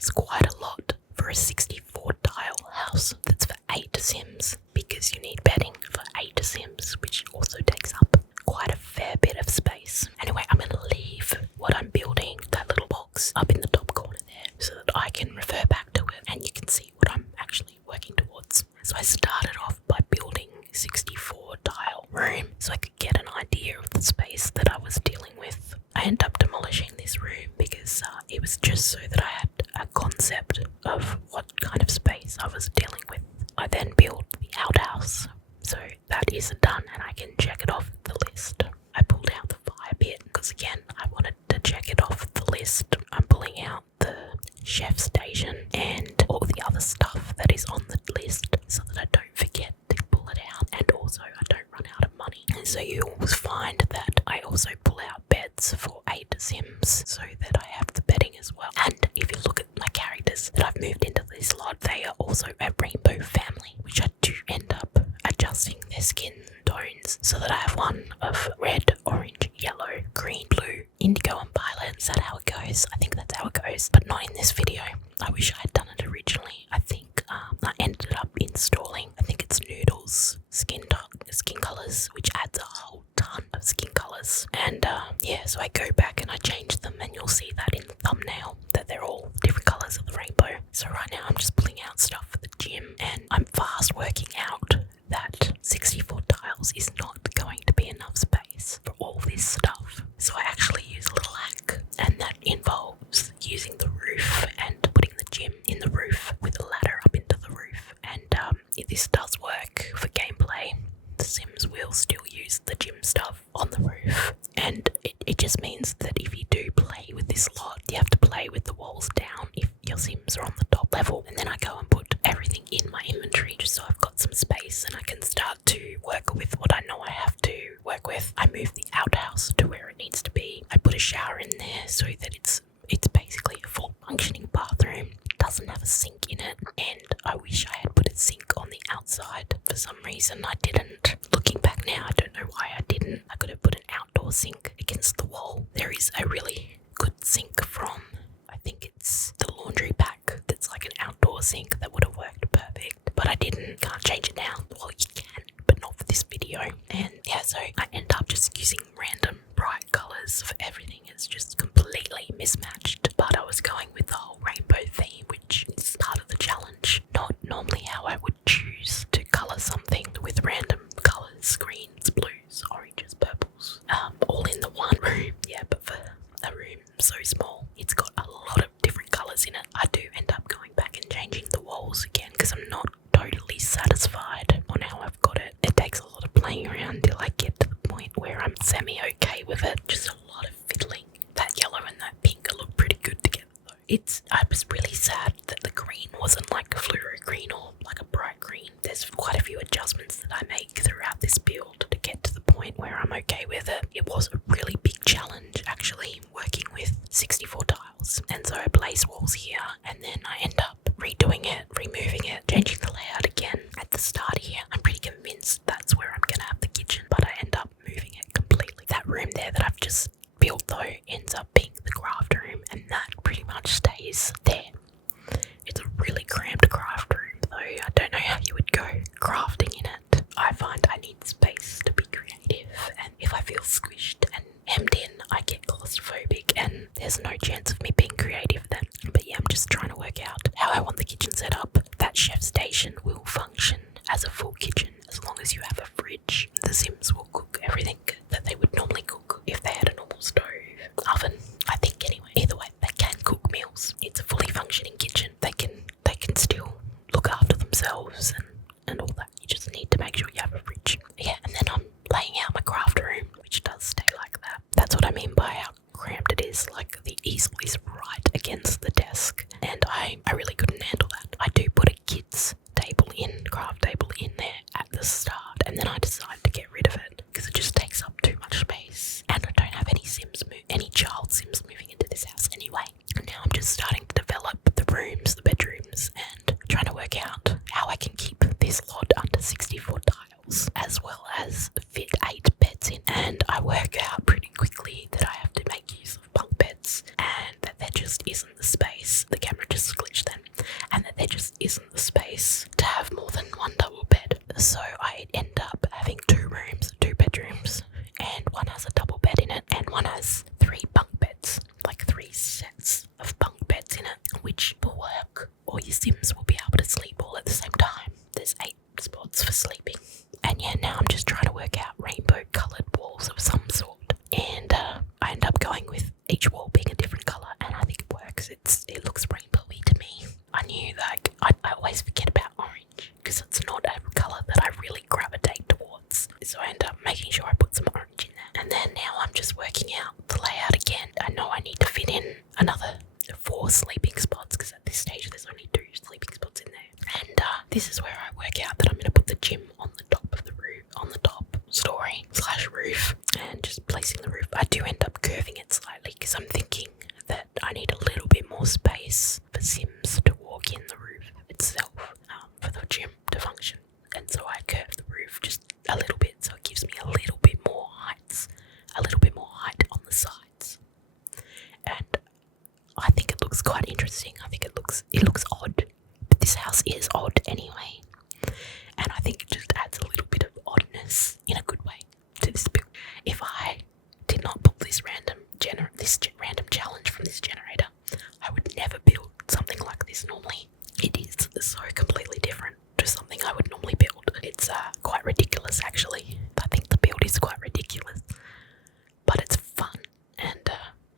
is quite a lot for a 64 tile house that's for 8 Sims, because you need bedding for 8 Sims, which also takes up quite a fair bit of space. Anyway, I'm going to leave what I'm building, that little box, up in the top corner there so that I can refer back to it and you can see what I'm actually working towards. So I started off by building 64 tile room so I could get an idea of the space that I was dealing with. I ended up demolishing this room because it was just so that I had a concept of what kind of space I was dealing with. I then built the outhouse, so that is done and I can check it off the list. I pulled out the fire pit because again I wanted to check it off the list. I'm pulling out the chef station and all the other stuff that is on the list so that I don't forget to pull it out, and also I don't run out of money. And so you always find that I also pull out beds for 8 Sims so that I have the bedding as well. And if you look at my characters that I've moved into this lot, they are also a rainbow family, which I do end up adjusting their skin tones so that I have one of red, orange, yellow, green, blue, indigo and violet. Is that how it goes? I think that's how it goes, but not in this video. I wish I had done it originally. I think I ended up installing, I think it's Noodles skin colors, which adds a whole ton of skin colors. And yeah, so I go back and I change them, and you'll see that in the thumbnail that they're all different colors of the rainbow. So right now I'm just pulling out stuff for the gym, and I'm fast working out that 64 tiles is not going to be enough space for all this stuff. So I actually use a little hack, and that involves using the roof and putting the gym in the roof with a ladder up into the roof. And if this does work for gameplay, the Sims will still use the gym stuff on the roof. And it just means that if you do play with this lot, you have to play with the walls down if your Sims are on the top level. And then I go and put everything in my inventory just so I've got some space and I can start to work with what I know I have to work with. I move the outhouse to where it needs to be. I put a shower in there so that it's basically a full functioning bathroom. It doesn't have a sink in it, and I wish I had put a sink on the outside. For some reason I didn't. Looking back now, I don't know why I didn't. I could have put an outdoor sink against the wall. There is a really good sink from, I think it's the laundry pack, that's like an outdoor sink that would have worked perfect, but I didn't. Can't change it now. Well, you can, but not for this video. And yeah, so I end up just using random bright colours for everything. It's just completely mismatched, but I was going with the whole rainbow theme, which is part of the challenge. Not normally how I would choose to colour something with random colours, greens, blues, oranges, purples, all in the one room. Yeah, but for a room so small, it's got a lot of different colours in it. I do end up going back and changing the walls again because I'm not totally satisfied on how I've got it. It takes a lot of playing around until I get to the point where I'm semi-okay with it. Just a lot of fiddling. That yellow and that pink look pretty good together though. I was really sad that the green wasn't like a fluoro green or like a bright green. There's quite a few adjustments that I make throughout this build to get to the point where I'm okay with it. It was a really big challenge actually working with 64 tiles, and so I place walls here and then I end up redoing it, removing it, changing the layout again at the start here. I'm pretty convinced that's where I'm gonna have the kitchen, but I end up moving it completely. That room there that I've just built though ends up being the craft room, and that pretty much stays there. It's a really cramped craft room though. I don't know how you would go crafting in it. I find I need space to be creative, and if I feel squished and hemmed in, I get claustrophobic, and there's no chance of me being creative then. But yeah, I'm just trying to work out how I want the kitchen set up. That chef station will function as a full kitchen as long as you have a fridge. The Sims will cook everything that they would normally cook if they had a normal stove, oven, I think anyway. Either way, they can cook meals. It's a fully functioning kitchen. They can still look after themselves and all that. You just need to make sure you have a fridge. Yeah, and then I'm laying out my craft room, which does stay like that. That's what I mean by how cramped it is. Like the easel is right against the desk, and I really couldn't handle that. I do put a kids craft table in there at the start, and then I decide to get rid of it because it just takes up too much space, and I don't have any child Sims moving into this house anyway. And now I'm just starting to develop the rooms, the bedrooms, and trying to work out how I can keep this lot under 64 tiles as well as fit 8 beds in. And I work out pretty quickly that I have to make use of bunk beds and that they're just just isn't the space. The camera just glitched then. And that there just isn't the space to have more than one double bed. So I end up having 2 rooms, 2 bedrooms, and one has a double bed in it, and one has 3 bunk beds, like 3 sets of bunk beds in it, which will work. All your Sims will be able to sleep all at the same time. There's 8 spots for sleeping. And yeah, now I'm just trying to work out rainbow coloured walls of some sort. And I end up going with each wall being a different colour, and I think it works. It looks rainbowy to me. I knew, like, I always forget about orange because it's not a colour that I really gravitate towards. So I end up making sure I put some orange in there. And then now I'm just working out the layout again. I know I need to fit in another 4 sleeping spots because at this stage there's only 2 sleeping spots in there. And this is where I work out that I'm going to put the gym on the top of the roof, on the top story / roof, and just placing the roof. I do end up curving it slightly because I'm thinking that I need a little bit more space for Sims to walk in the roof itself, for the gym to function. And so I curve the roof just a little bit so it gives me a little bit more height on the sides. And I think it looks quite interesting. I think it looks odd, but this house is odd anyway. And I think it just adds a little bit of oddness in a good way to this build. If I did not pull this random challenge from this generator, I would never build something like this normally. It is so completely different to something I would normally build. It's quite ridiculous actually. I think the build is quite ridiculous, but it's fun. And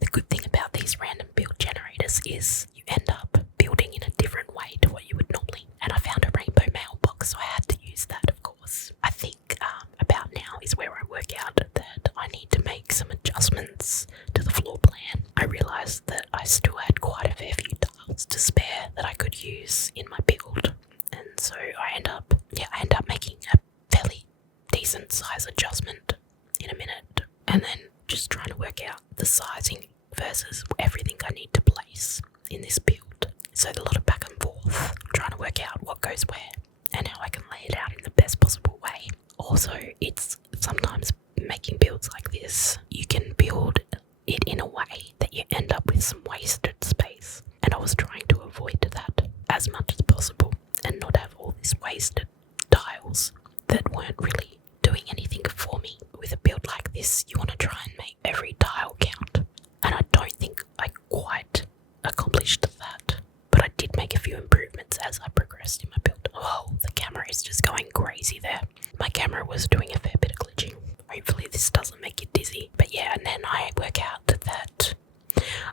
the good thing about these random build generators is you end up building in a different way to what you would normally. And I found a rainbow mailbox, so I had to use that, of course. I think about now is where I work out that I need to make some adjustments to the floor plan. I realised that I still had quite a fair few tiles to spare that I could use in my build. And so I end up making a fairly decent size adjustment in a minute. And then just trying to work out the sizing versus everything I need to place in this build. So a lot of back and forth, trying to work out what goes where and how I can lay it out in the best possible way. Also, it's sometimes making builds like this, you can build it in a way that you end up with some wasted space. And I was trying to avoid that as much as possible and not have all this wasted tiles that weren't really doing anything for me. With a build like this, you want to try and make every tile count. And I don't think I quite accomplished that. But I did make a few improvements as I progressed in my build. Oh, the camera is just going crazy there. My camera was doing a fair bit of glitching. Hopefully this doesn't make it dizzy. But yeah, and then I work out that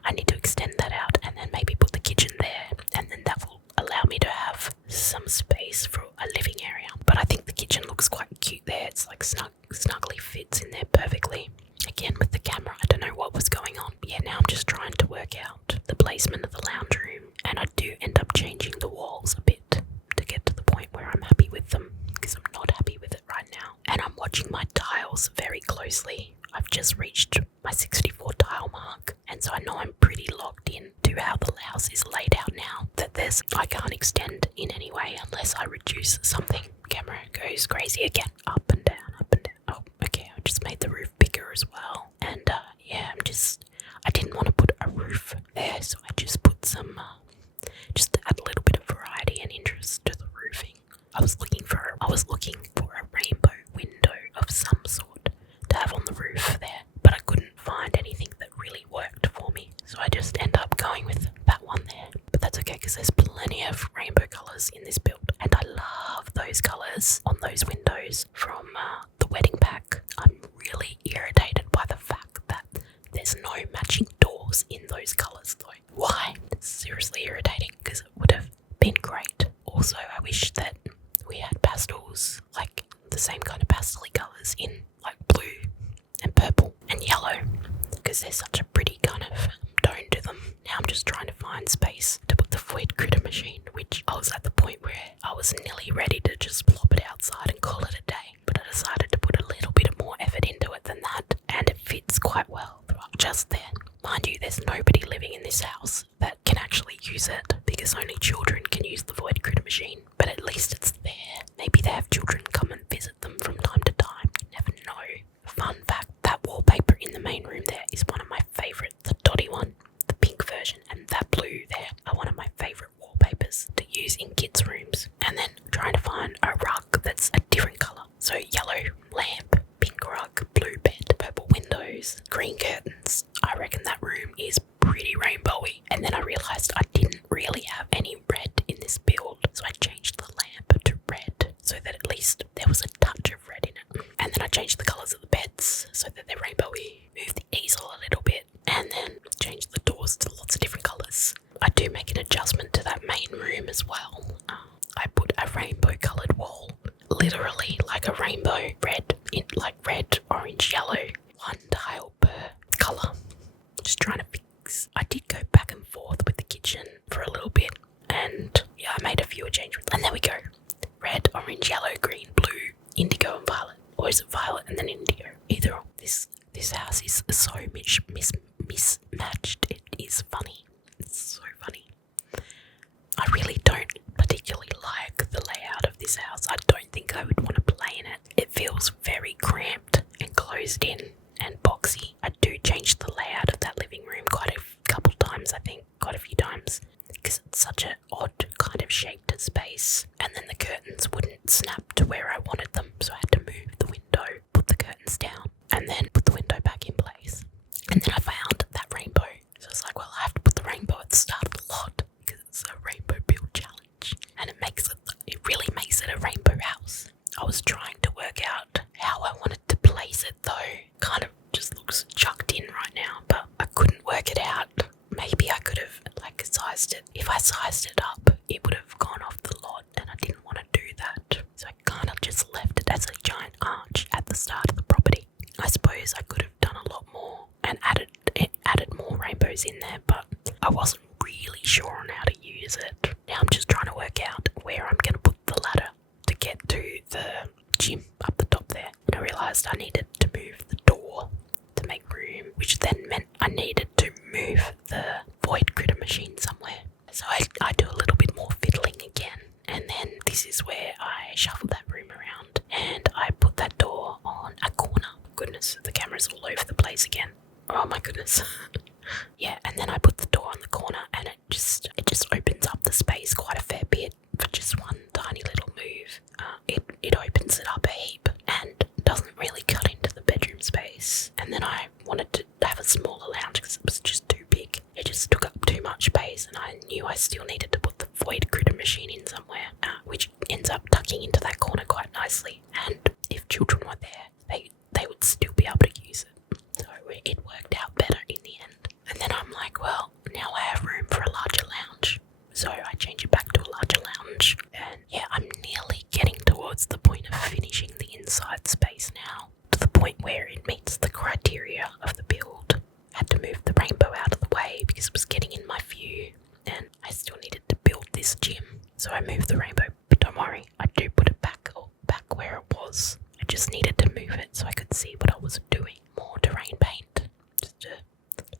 I need to extend that out and then maybe put the kitchen there. And then that will allow me to have some space for a living area. But I think the kitchen looks quite cute there. It's like snugly fits in there perfectly. Again, with the camera, I don't know what was going on. But yeah, now I'm just trying to work out the placement of the lounge room. And I do end up changing the walls a bit to get to the point where I'm happy with them, because I'm not happy with it right now. And I'm watching my tiles very closely. I've just reached my 64 tile mark, and so I know I'm pretty locked in to how the house is laid out now, that I can't extend in any way unless I reduce something. Camera goes crazy again. Up and down, up and down. Oh, okay, I just made the roof bigger as well. And yeah, I didn't want to put a roof there, so I just put some, just to add a little bit of variety and interest to the roofing. I was looking for a rainbow window of some sort to have on the roof there, but I couldn't find anything that really worked for me, so I just end up going with that one there. But that's okay, because there's plenty of rainbow colours in this build, and I love those colours on those windows from the wedding pack. I'm really irritated by the fact that there's no matching doors in those colours though. Why? It's seriously irritating, because it would have been great. Also, I wish that we had pastels, like the same kind of pastel colours in like blue and purple and yellow, because they're such a pretty kind of tone to them. Now I'm just trying to find space to put the void critter machine, which I was at the point where I was nearly ready to just plop it outside and call it a day, but I decided to put a little bit more effort into it than that, and it fits quite well just there. Mind you, there's nobody living in this house that can actually use it, because only children can use the void critter machine, but at least it's there. Maybe they have children come and visit them from time to time. You never know. Fun fact, that wallpaper in the main room there is one of my favourites, the dotty one, the pink version, and that blue there are one of my favourite wallpapers to use in kids' rooms. And then trying to find a rug that's a different colour. So yellow lamp, pink rug, blue bed, purple windows, green curtains. I reckon that room is pretty rainbowy. And then I realised I didn't really have any red in this build, so I changed the lamp to red so that at least there was a touch of red in it. And then I changed the colours of the beds so that they're rainbowy, moved the easel a little bit, and then changed the doors to lots of different colours. I do make an adjustment to that main room as well. I put a rainbow coloured wall, literally like a rainbow, like red, orange, yellow, one tile per colour. Just trying to fix. I did go back and forth with the kitchen for a little bit, and yeah, I made a few adjustments. And there we go. Red, orange, yellow, green, blue, indigo and violet. Or is it violet and then indigo? Either or. This house is so mismatched. It is funny. It's so funny. I really don't particularly like the layout of this house. I don't think I would want to play in it. It feels very cramped and closed in and boxy. I do change the layout of that living room quite a couple times, I think. Quite a few times. Because it's such an odd kind of shaped space. And then the curtains wouldn't snap to where I wanted them. So I had to move the window, put the curtains down, and then put the window back in place. And then I found that rainbow. So I was like, well, I have to put the rainbow at the start of the lot because it's a rainbow build challenge. And it really makes it a rainbow house. I was trying to work out how I wanted to place it though. Kind of just looks chucked in right now, but I couldn't work it out. Maybe I could have sized it. If I sized it up, it would have gone off the lot, and I didn't want to do that. So I kind of just left it as a giant arch at the start of the property. I suppose I could have done a lot more and added more rainbows in there, but I wasn't really sure on how to use it. Now I'm just trying to work out where I'm going to put the ladder to get to the gym up the top there. And I realised I needed to move the door to make room, which then meant I needed to move the void critter machine somewhere. So I do a little bit more fiddling again, and then this is where I shuffle that room around and I put that door on a corner. Goodness, the camera's all over the place again. Oh my goodness. Yeah, and then I put the door on the corner, and it just opens up the space quite a fair bit for just one tiny little move. It opens it up a heap and doesn't really cut into the bedroom space. And then I wanted to have a smaller lounge because it was just too big. It just took up too much space, and I knew I still needed to put the void critter machine in somewhere, which ends up tucking into that corner quite nicely. And if children were there, they would still be able to use it. So it worked out better in the end. And then I'm like, well, now I have room for a larger lounge. So I change it back to a larger lounge. And yeah, I'm nearly getting towards the point of finishing the inside space now. To the point where it meets the criteria of the build. I had to move the rainbow out of the way because it was getting in my view. And I still needed to build this gym. So I moved the rainbow. But don't worry, I do put it back where it was. I just needed to move it so I could see what I was doing. More terrain paint. Just to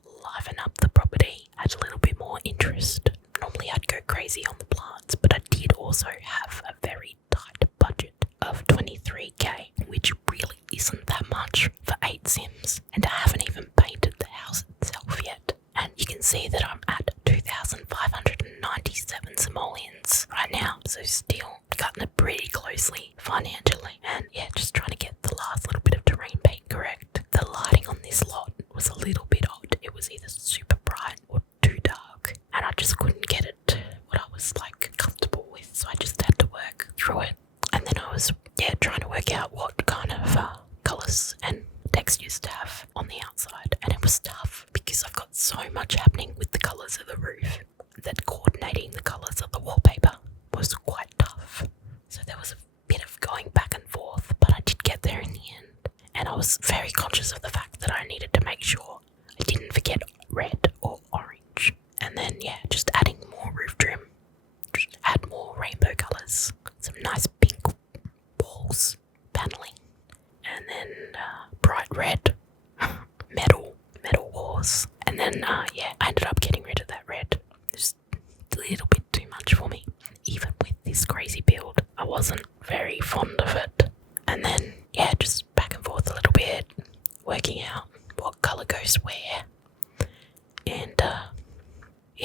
liven up the property, add a little bit more interest. Normally I'd go crazy on the plants, but I did also have a very tight budget of 23k, which really isn't that much for 8 Sims, and I haven't even painted the house itself yet. And you can see that I'm at 2,597 simoleons right now, so still cutting it pretty closely financially. And yeah, just trying to get the last little bit of terrain paint correct. The lighting on this lot was a little bit odd. It was either super bright or too dark, and I just couldn't get it what I was like comfortable with, so I just had to work through it. And then I was trying to work out what kind of colours and textures to have on the outside, and it was tough because I've got so much happening with the colours of the roof that coordinating the colours of the wallpaper was quite tough. So there was a bit of going back and forth, but I did get there in the end, and I was very conscious of the fact that I needed to make sure I didn't forget red or orange. And then just adding more roof trim, just add more rainbow colours, some nice pink walls, paneling, and then bright red metal walls. And then I ended up getting rid of that red. Just a little bit too much for me. Even with this crazy build, I wasn't very fond of it. And then just back and forth a little bit, working out what colour goes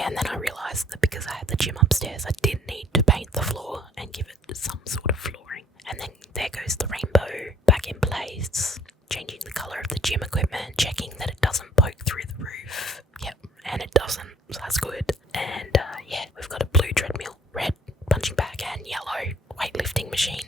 Yeah, and then I realised that because I had the gym upstairs, I did need to paint the floor and give it some sort of flooring. And then there goes the rainbow back in place, changing the colour of the gym equipment, checking that it doesn't poke through the roof. Yep, and it doesn't, so that's good. And yeah, we've got a blue treadmill, red punching bag, and yellow weightlifting machine.